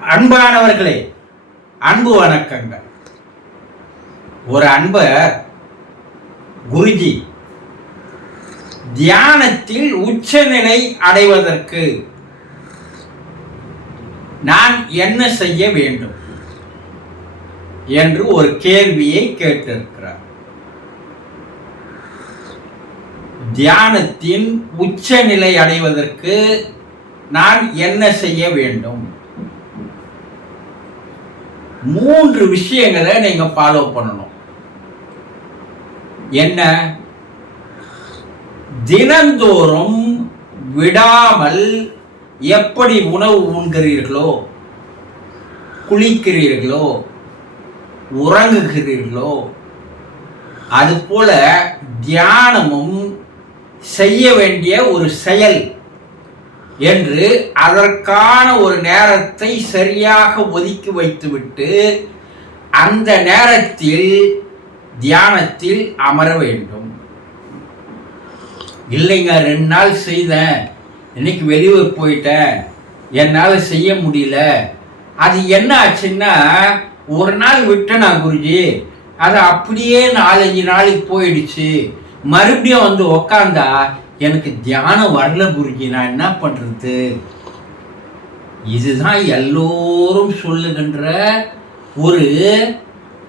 அன்பானவர்களே, அன்பு வணக்கங்கள். ஒரு அன்பர் குருஜி தியானத்தில் உச்சநிலை அடைவதற்கு நான் என்ன செய்ய வேண்டும் என்று ஒரு கேள்வியை கேட்டிருக்கிறார். தியானத்தின் உச்சநிலை அடைவதற்கு நான் என்ன செய்ய வேண்டும்? 3 விஷயங்களை நீங்க ஃபாலோ பண்ணணும். என்ன? தினந்தோறும் விடாமல் எப்படி உணவு உண்கிறீர்களோ, குளிக்கிறீர்களோ, உறங்குகிறீர்களோ, அதுபோல தியானமும் செய்ய வேண்டிய ஒரு செயல் என்று அதற்கான ஒரு நேரத்தை சரியாக ஒதுக்கி வைத்துவிட்டு அந்த நேரத்தில் தியானத்தில் அமர வேண்டும். இல்லைங்க, 2 நாள் செய்தேன், இன்னைக்கு வெளியூர் போயிட்டேன், என்னால் செய்ய முடியல. அது என்ன ஆச்சுன்னா, ஒரு நாள் விட்டேனா குருஜி, அது அப்படியே 4-5 நாளைக்கு போயிடுச்சு, மறுபடியும் வந்து உக்காந்தா எனக்கு தியானம் வரல குருஜி, நான் என்ன பண்றது? இதுதான் எல்லோரும் சொல்லுகின்ற ஒரு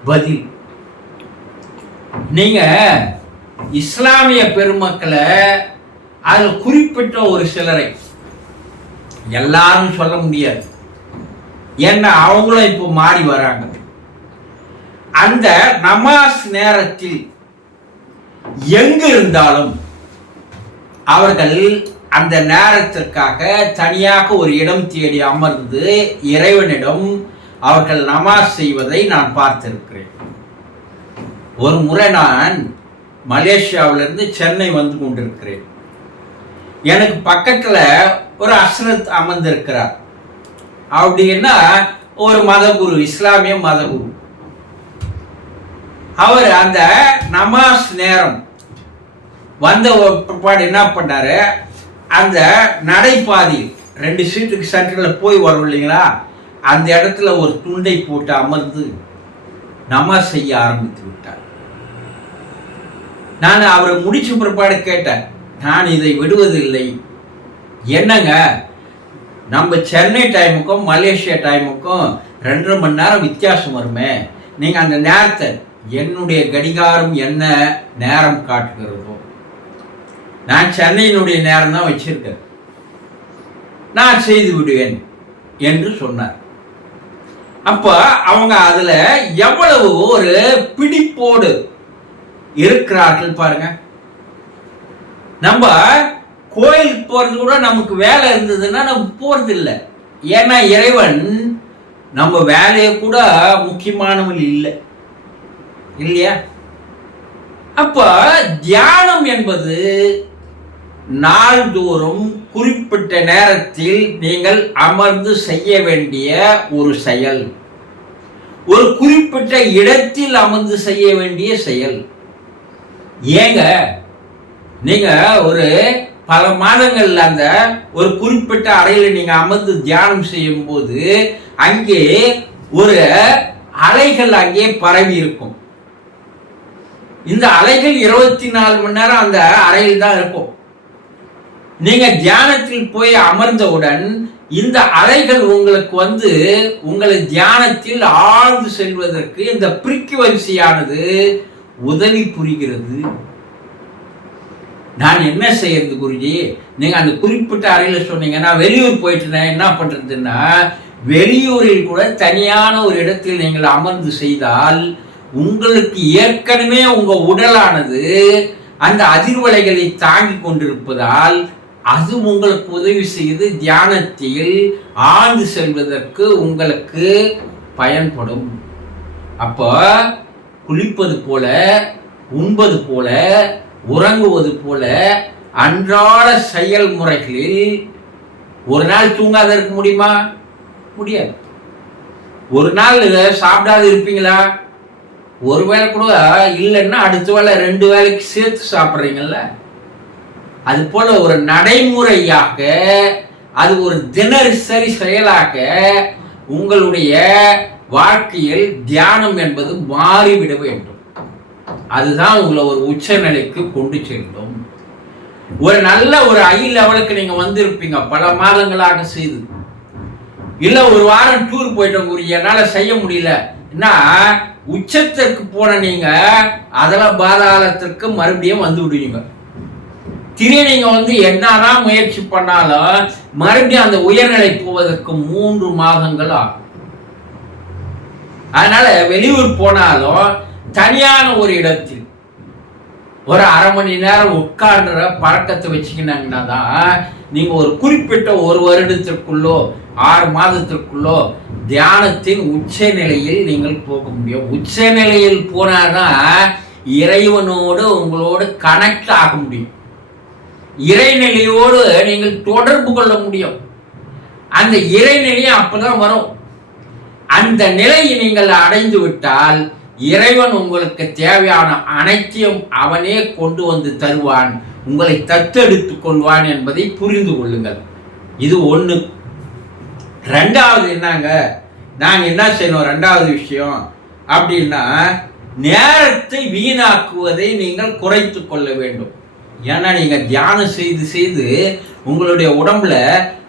பதில். நீங்க இஸ்லாமிய பெருமக்களை அதில் குறிப்பிட்ட ஒரு சிலரை, எல்லாரும் சொல்ல முடியாது, ஏன்னா அவங்களும் இப்போ மாறி வராங்க. அந்த நமாஸ் நேரத்தில் எங்கு இருந்தாலும் அவர்கள் அந்த நேரத்திற்காக தனியாக ஒரு இடம் தேடி அமர்ந்து இறைவனிடம் அவர்கள் நமாஸ் செய்வதை நான் பார்த்திருக்கிறேன். ஒரு முறை நான் மலேசியாவிலிருந்து சென்னை வந்து கொண்டிருக்கிறேன். எனக்கு பக்கத்துல ஒரு அஸ்ரத் அமர்ந்திருக்கிறார். அப்படின்னா ஒரு மதகுரு, இஸ்லாமிய மதகுரு. அவர் அந்த நமாஸ் நேரம் வந்த பிற்பாடு என்ன பண்ணாரு, அந்த நடைபாதி 2 சீட்டுக்கு சென்டரில் போய் வரும் இல்லைங்களா, அந்த இடத்துல ஒரு துண்டை போட்டு அமர்ந்து நமாஸ் செய்ய ஆரம்பித்து விட்டார். நான் அவரை முடிச்ச பிற்பாடு கேட்டேன், நான் இதை விடுவதில்லை. என்னங்க, நம்ம சென்னை டைமுக்கும் மலேசியா டைமுக்கும் 2.5 மணி நேரம் வித்தியாசம் வருமே, நீங்க அந்த நேரத்தை, என்னுடைய கடிகாரம் என்ன நேரம் காட்டுகிறதோ, நான் சென்னையினுடைய நேரம் தான் வச்சிருக்கேன், நான் செய்து விடுவேன் என்று சொன்னார். அப்ப அவங்க அதுல எவ்வளவு ஒரு பிடிப்போடு இருக்கிறார்கள் பாருங்க. நம்ம கோயிலுக்கு போறது கூட நமக்கு வேலை இருந்ததுன்னா நம்ம போறது இல்லை. ஏன்னா இறைவன் நம்ம வேலையை கூட முக்கியமானவன் இல்லை இல்லையா? அப்ப தியானம் என்பது நாள்தோறும் குறிப்பிட்ட நேரத்தில் நீங்கள் அமர்ந்து செய்ய வேண்டிய ஒரு செயல், ஒரு குறிப்பிட்ட இடத்தில் அமர்ந்து செய்ய வேண்டிய செயல். ஏங்க, நீங்க ஒரு பல மாதங்கள் அந்த ஒரு குறிப்பிட்ட அறையில் நீங்க அமர்ந்து தியானம் செய்யும் போது அங்கே ஒரு அலைகள் அங்கே பரவி இருக்கும். இந்த அலைகள் 24 மணி நேரம் அந்த அறையில் தான் இருக்கும். நீங்க தியானத்தில் போய் அமர்ந்தவுடன் இந்த அலைகள் உங்களுக்கு வந்து உங்களை தியானத்தில் ஆழ்ந்து செல்வதற்கு இந்த ஃப்ரீக்வன்சியானது உதவி புரிகிறது. நான் என்ன செய்யறது குருஜி? நீங்க அந்த குறிப்பிட்ட அறையில் சொன்னீங்க, நான் வெளியூர் போயிட்டு என்ன பண்றதுன்னா, வெளியூரில் கூட தனியான ஒரு இடத்தில் நீங்கள் அமர்ந்து செய்தால் உங்களுக்கு ஏற்கனவே உங்க உடலானது அந்த அதிர்வலைகளை தாங்கி கொண்டிருப்பதால் அது உங்களுக்கு உதவி செய்து தியானத்தில் ஆழ்ந்து செல்வதற்கு உங்களுக்கு பயன்படும். அப்போ குளிப்பது போல, உண்பது போல, உறங்குவது போல அன்றாட செயல்முறைகளில் ஒரு நாள் தூங்காத இருக்க முடியுமா? முடியாது. ஒரு நாள் சாப்பிடாது இருப்பீங்களா? ஒரு வேளை கூட இல்லைன்னா அடுத்த வேளை 2 வேளைக்கு சேர்த்து சாப்பிட்றீங்கல்ல. அது போல ஒரு நடைமுறையாக, அது ஒரு தினசரி செயலாக உங்களுடைய வாழ்க்கையில் தியானம் என்பது மாறிவிட வேண்டும். அதுதான் உங்களை ஒரு உச்சநிலைக்கு கொண்டு செல்லும். ஒரு நல்ல ஒரு ஹை லெவலுக்கு நீங்க வந்திருப்பீங்க பல மாதங்களாக செய்து. இல்ல ஒரு வாரம் டூர் போயிட்டோம், என்னால செய்ய முடியல, உச்சத்திற்கு போன நீங்க அதல பாதாளத்திற்கு மறுபடியும் வந்து விடுவீங்க. நீங்க என்னதான் முயற்சி பண்ணாலும் மறுபடியும் அந்த உயர்நிலை போவதற்கு 3 மாதங்கள் ஆகும். அதனால வெளியூர் போனாலும் தனியான ஒரு இடத்தில் ஒரு அரை மணி நேரம் உட்கார்ற பழக்கத்தை வச்சுக்கினாங்கன்னா தான் நீங்க ஒரு குறிப்பிட்ட ஒரு வருடத்திற்குள்ளோ 6 மாதத்திற்குள்ளோ தியானத்தின் உச்ச நிலையில் நீங்கள் போக முடியும். உச்ச நிலையில் போனாதான் இறைவனோடு உங்களோடு கனெக்ட் ஆக முடியும். இறைநிலையோடு நீங்கள் தொடர்பு கொள்ள முடியும். அந்த இறைநிலையை அப்பதான் வரும். அந்த நிலையை நீங்கள் அடைந்து விட்டால் இறைவன் உங்களுக்கு தேவையான அனைத்தையும் அவனே கொண்டு வந்து தருவான், உங்களை தத்தெடுத்துக் கொள்வான் என்பதை புரிந்து கொள்ளுங்கள். இது ஒண்ணு. ரெண்டாவது என்னங்க, நாங்க என்ன செய்யணும்? ரெண்டாவது விஷயம் அப்படின்னா, நேரத்தை வீணாக்குவதை நீங்கள் குறைத்து கொள்ள வேண்டும். ஏன்னா நீங்க தியானம் செய்து செய்து உங்களுடைய உடம்புல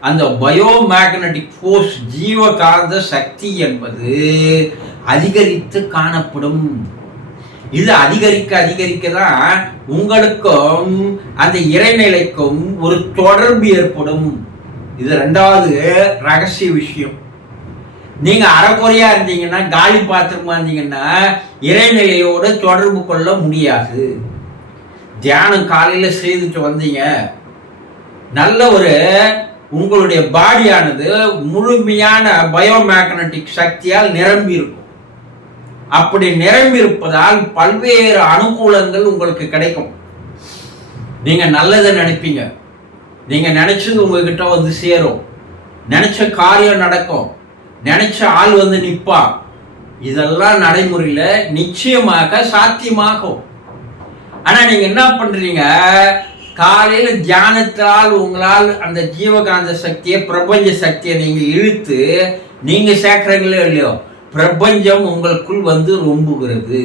அந்த பயோமேக்னடிக் ஃபோர்ஸ், ஜீவகாந்த சக்தி என்பது அதிகரித்து காணப்படும். இது அதிகரிக்க அதிகரிக்க தான் உங்களுக்கும் அந்த இறைநிலைக்கும் ஒரு தொடர்பு ஏற்படும். இது ரெண்டாவது ரகசிய விஷயம். நீங்க அறக்குறையா இருந்தீங்கன்னா, காலி பாத்திரமா இருந்தீங்கன்னா இறைநிலையோடு தொடர்பு கொள்ள முடியாது. தியானம் காலையில செய்துட்டு வந்தீங்க, நல்ல ஒரு உங்களுடைய பாடியானது முழுமையான பயோமேக்னடிக் சக்தியால் நிரம்பி இருக்கும். அப்படி நிரம்பி இருப்பதால் பல்வேறு அனுகூலங்கள் உங்களுக்கு கிடைக்கும். நீங்க நல்லதை நினைப்பீங்க, நீங்க நினைச்சது உங்ககிட்ட வந்து சேரும், நினைச்ச காரியம் நடக்கும், நினைச்ச ஆள் வந்து நிற்பா. இதெல்லாம் நடைமுறையில நிச்சயமாக சாத்தியமாகும். ஆனா நீங்க என்ன பண்றீங்க? காலையில தியானத்தால் உங்களால் அந்த ஜீவகாந்த சக்தியை, பிரபஞ்ச சக்தியை நீங்க இழுத்து நீங்க சேர்க்கிறீங்களோ இல்லையோ, பிரபஞ்சம் உங்களுக்குள் வந்து ரொம்புகிறது,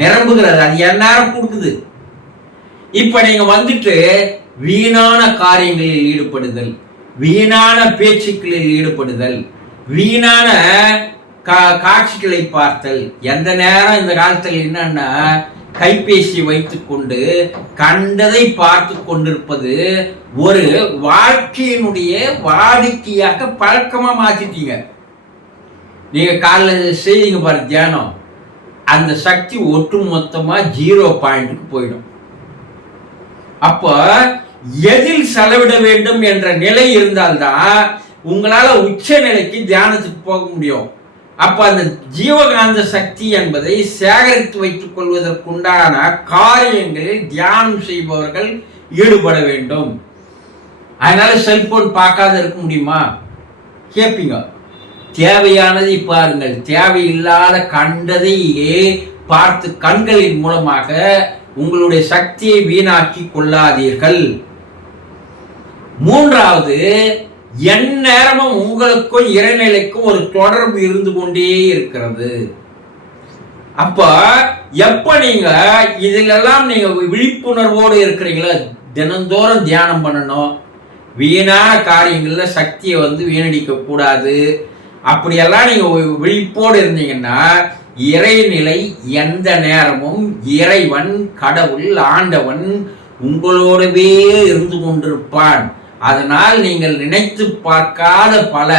நிரம்புகிறது. அது எந்நேரம் கொடுக்குது. இப்ப நீங்க வந்துட்டு வீணான காரியங்களில் ஈடுபடுதல், வீணான பேச்சுக்களில் ஈடுபடுதல், வீணான காட்சிகளை பார்த்தல். எந்த நேரம் இந்த காலத்தில் என்னன்னா, கைபேசி வைத்துக் கொண்டு கண்டதை பார்த்து கொண்டிருப்பது ஒரு வாழ்க்கையினுடைய வாடிக்கையாக பழக்கமா மாத்திட்டீங்க. நீங்க காலைல செய்திங்க பாரு தியானம், அந்த சக்தி ஒட்டு மொத்தமா 0 பாயிண்ட்டுக்கு போயிடும். அப்ப எதில் செலவிட வேண்டும் என்ற நிலை இருந்தால்தான் உங்களால உச்ச நிலைக்கு தியானத்துக்கு போக முடியும். அப்ப அந்த ஜீவகாந்த சக்தி என்பதை சேகரித்து வைத்துக் கொள்வதற்குண்டான காரியங்களில் தியானம் செய்பவர்கள் ஈடுபட வேண்டும். அதனால செல்போன் பார்க்காத இருக்க முடியுமா? கேட்பீங்க. தேவையானதை பாருங்கள், தேவையில்லாத கண்டதையே பார்த்து கண்களின் மூலமாக உங்களுடைய சக்தியை வீணாக்கி கொள்ளாதீர்கள். மூன்றாவது, எந்நேரமும் உங்களுக்கும் இறைநிலைக்கும் ஒரு தொடர்பு இருந்து கொண்டே இருக்கிறது. அப்ப எப்ப நீங்க இதிலெல்லாம் நீங்க விழிப்புணர்வோடு இருக்கிறீங்களோ, தினந்தோறும் தியானம் பண்ணணும், வீணான காரியங்கள்ல சக்தியை வந்து வீணடிக்க கூடாது, அப்படியெல்லாம் நீங்க விழிப்போடு இருந்தீங்கன்னா இறைநிலை எந்த நேரமும் இறைவன், கடவுள், ஆண்டவன் உங்களோடவே இருந்து கொண்டிருப்பான். அதனால் நீங்கள் நினைத்து பார்க்காத பல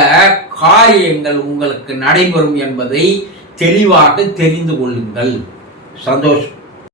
காரியங்கள் உங்களுக்கு நடைபெறும் என்பதை தெளிவாக தெரிந்து கொள்ளுங்கள். சந்தோஷம்.